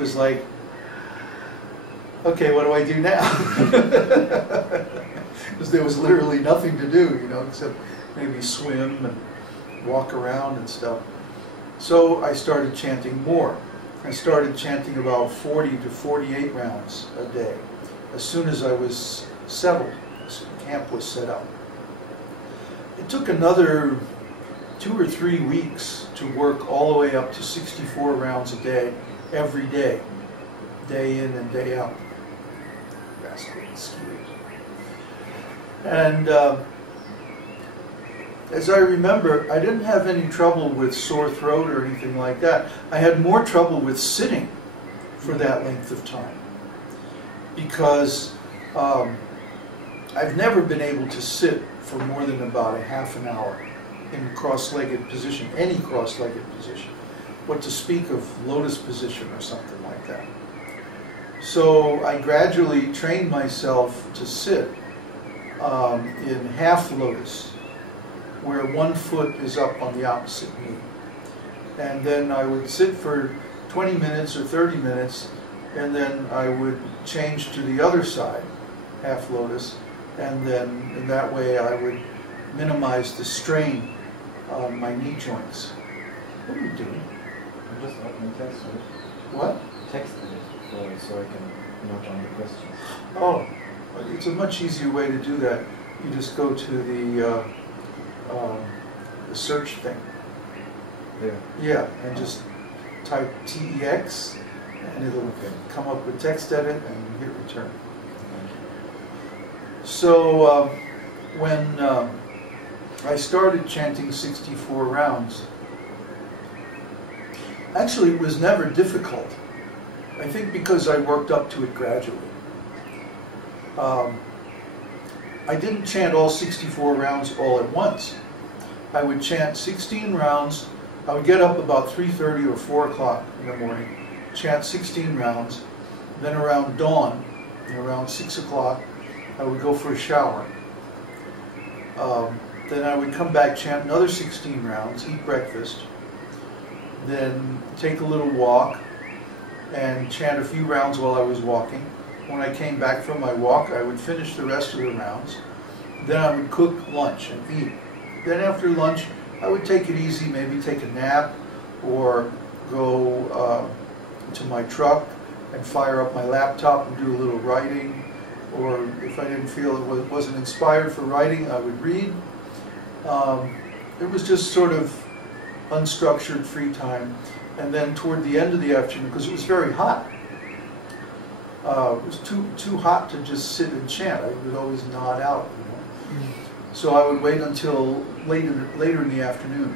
was like, okay, what do I do now? Because there was literally nothing to do, you know, except maybe swim and walk around and stuff. So I started chanting more. I started chanting about 40 to 48 rounds a day as soon as I was settled, as camp was set up. It took another 2 or 3 weeks to work all the way up to 64 rounds a day, every day, day in and day out. And as I remember, I didn't have any trouble with sore throat or anything like that. I had more trouble with sitting for that length of time, because I've never been able to sit for more than about a half an hour in cross-legged position, any cross-legged position. What to speak of lotus position or something like that. So I gradually trained myself to sit in half lotus, where one foot is up on the opposite knee. And then I would sit for 20 minutes or 30 minutes, and then I would change to the other side, half lotus, and then in that way I would minimize the strain on my knee joints. What are you doing? I'm just opening text, right? What? Text it so I can note on the questions. Oh, it's a much easier way to do that. You just go to the search thing. Yeah. Yeah, and just type TEX, and it'll come up with text edit and hit return. So when I started chanting 64 rounds, actually it was never difficult. I think because I worked up to it gradually. I didn't chant all 64 rounds all at once. I would chant 16 rounds. I would get up about 3:30 or 4 o'clock in the morning, chant 16 rounds. Then around dawn, around 6 o'clock, I would go for a shower. Then I would come back, chant another 16 rounds, eat breakfast, then take a little walk and chant a few rounds while I was walking. When I came back from my walk, I would finish the rest of the rounds. Then I would cook lunch and eat. Then after lunch, I would take it easy, maybe take a nap or go to my truck and fire up my laptop and do a little writing. Or if I didn't feel it wasn't inspired for writing, I would read. It was just sort of unstructured free time. And then toward the end of the afternoon, because it was very hot, it was too hot to just sit and chant. I would always nod out, you know. So I would wait until later in the afternoon,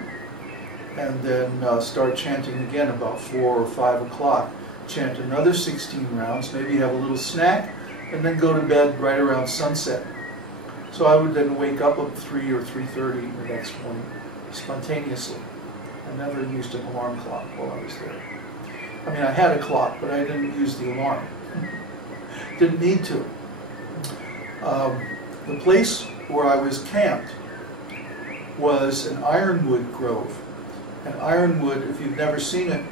and then start chanting again about 4 or 5 o'clock. Chant another 16 rounds, maybe have a little snack, and then go to bed right around sunset. So I would then wake up at 3 or 3:30 the next morning, spontaneously. I never used an alarm clock while I was there. I mean, I had a clock, but I didn't use the alarm. Didn't need to. The place where I was camped was an ironwood grove. And ironwood, if you've never seen it,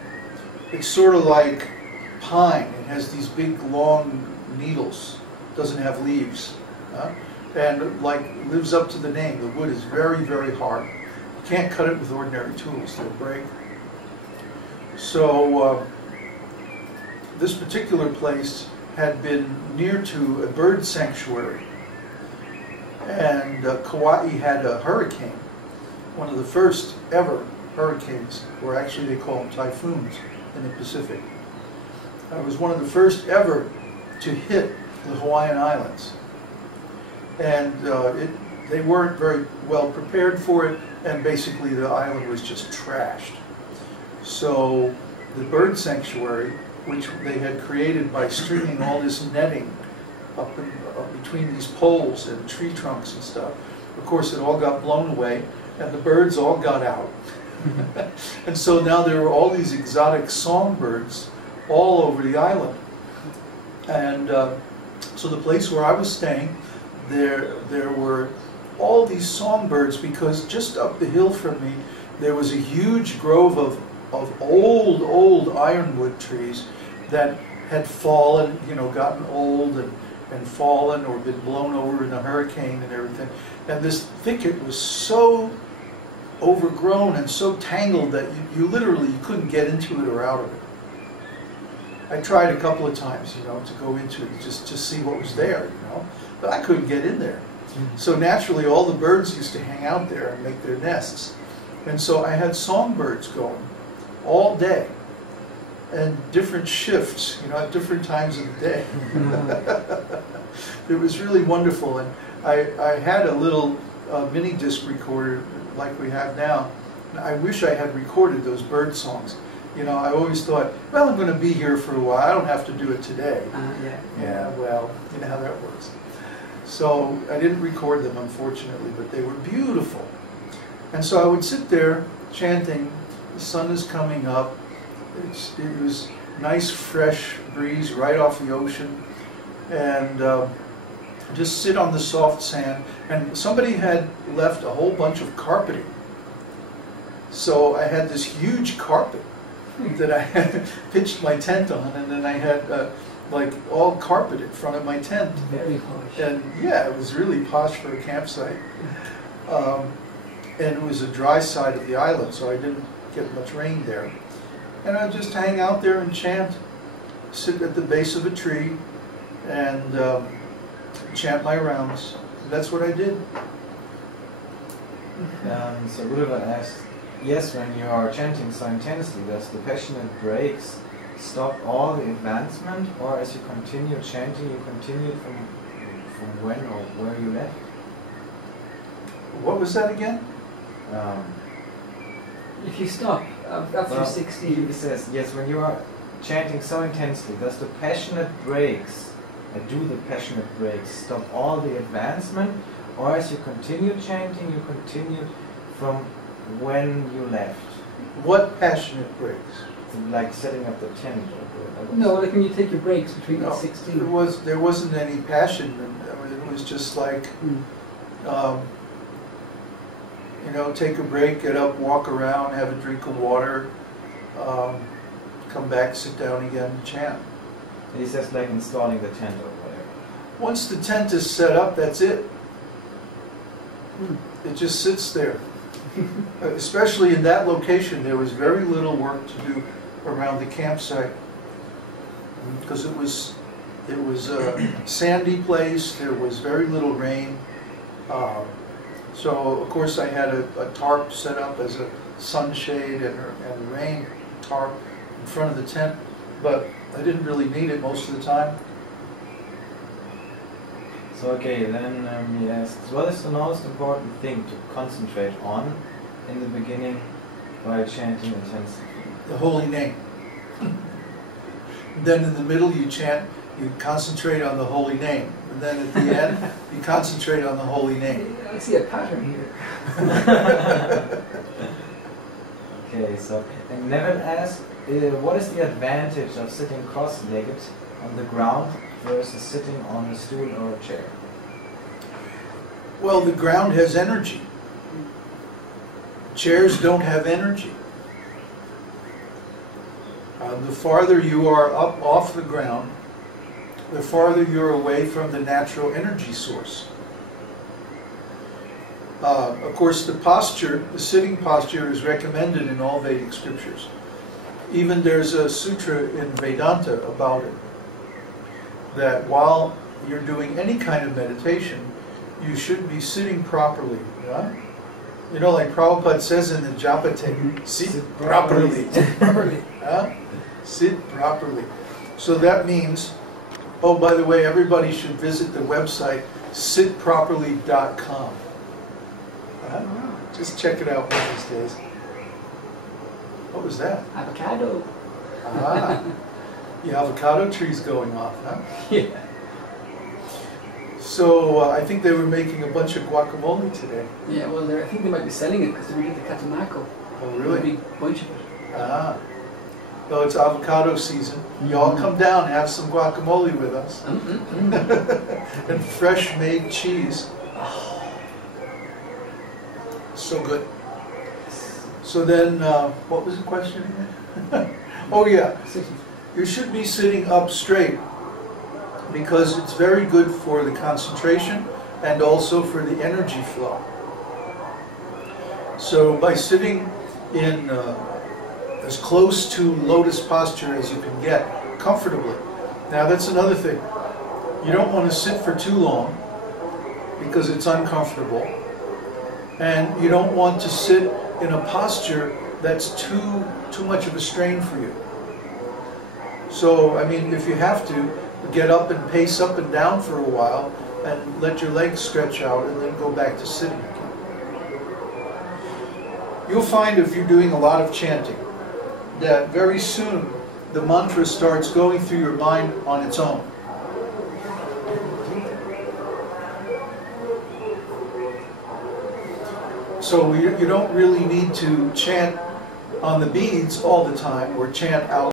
it's sort of like pine. It has these big, long needles. Doesn't have leaves. And like lives up to the name. The wood is very, very hard. You can't cut it with ordinary tools. They'll break. So this particular place had been near to a bird sanctuary. And Kauai had a hurricane, one of the first ever hurricanes, or actually they call them typhoons in the Pacific. It was one of the first ever to hit the Hawaiian Islands. And they weren't very well prepared for it, and basically the island was just trashed. So the bird sanctuary, which they had created by stringing all this netting up between these poles and tree trunks and stuff, of course it all got blown away, and the birds all got out. And so now there were all these exotic songbirds all over the island. And so the place where I was staying, there were all these songbirds, because just up the hill from me there was a huge grove of old ironwood trees that had fallen, you know, gotten old and fallen or been blown over in a hurricane and everything. And this thicket was so overgrown and so tangled that you literally couldn't get into it or out of it. I tried a couple of times, you know, to go into it just to see what was there, you know, but I couldn't get in there. So naturally all the birds used to hang out there and make their nests. And so I had songbirds going all day and different shifts, you know, at different times of the day. It was really wonderful. And I had a little mini disc recorder like we have now. I wish I had recorded those bird songs. You know, I always thought, well, I'm going to be here for a while. I don't have to do it today. Yeah, well, you know how that works. So I didn't record them, unfortunately, but they were beautiful. And so I would sit there chanting. The sun is coming up. It was nice, fresh breeze right off the ocean. And just sit on the soft sand. And somebody had left a whole bunch of carpeting. So I had this huge carpet that I had pitched my tent on, and then I had like all carpet in front of my tent. Very posh. And yeah, it was really posh for a campsite. And it was a dry side of the island, so I didn't get much rain there. And I'd just hang out there and chant, sit at the base of a tree, and chant my rounds. That's what I did. So Buddha asked, yes, when you are chanting so intensely, does the passionate breaks stop all the advancement, or as you continue chanting, you continue from when or where you left? What was that again? If you stop after 16. He says, yes, when you are chanting so intensely, does the passionate breaks, do the passionate breaks stop all the advancement, or as you continue chanting, you continue from when you left? What passionate breaks? Like setting up the tent? No, like when you take your breaks between No, 16. there wasn't any passion. I mean, it was just like, you know, take a break, get up, walk around, have a drink of water, come back, sit down again, chant. He says like installing the tent or whatever. Once the tent is set up, that's it. It just sits there. Especially in that location, there was very little work to do around the campsite because it was a sandy place. There was very little rain. So of course I had a tarp set up as a sunshade and a rain tarp in front of the tent, but I didn't really need it most of the time. So okay, then he asks, what is the most important thing to concentrate on in the beginning while chanting intensely? The holy name. Then in the middle you chant, you concentrate on the holy name. And then at the end, you concentrate on the holy name. I see a pattern here. Okay, so, and Neville asks, what is the advantage of sitting cross-legged on the ground versus sitting on a stool or a chair? Well, the ground has energy. Chairs don't have energy. The farther you are up off the ground, the farther you're away from the natural energy source. Of course, the posture, the sitting posture, is recommended in all Vedic scriptures. Even there's a sutra in Vedanta about it, that while you're doing any kind of meditation, you should be sitting properly. Yeah? You know, like Prabhupada says in the Japa Take, sit properly. Sit properly. Huh? Sit properly. So that means, oh, by the way, everybody should visit the website sitproperly.com. Just check it out one of these days. What was that? Avocado. Ah, the avocado tree's going off, huh? Yeah. So I think they were making a bunch of guacamole today. Yeah, well, I think they might be selling it because they were getting the catamaco. Oh, A really? big bunch of it. Ah. Well, it's avocado season. You all come down and have some guacamole with us. And fresh made cheese. So good. So then, what was the question again? Oh yeah. You should be sitting up straight because it's very good for the concentration and also for the energy flow. So by sitting in as close to lotus posture as you can get, comfortably. Now that's another thing. You don't want to sit for too long because it's uncomfortable. And you don't want to sit in a posture that's too much of a strain for you. So, I mean, if you have to, get up and pace up and down for a while and let your legs stretch out and then go back to sitting again. You'll find if you're doing a lot of chanting that very soon the mantra starts going through your mind on its own. So you don't really need to chant on the beads all the time or chant out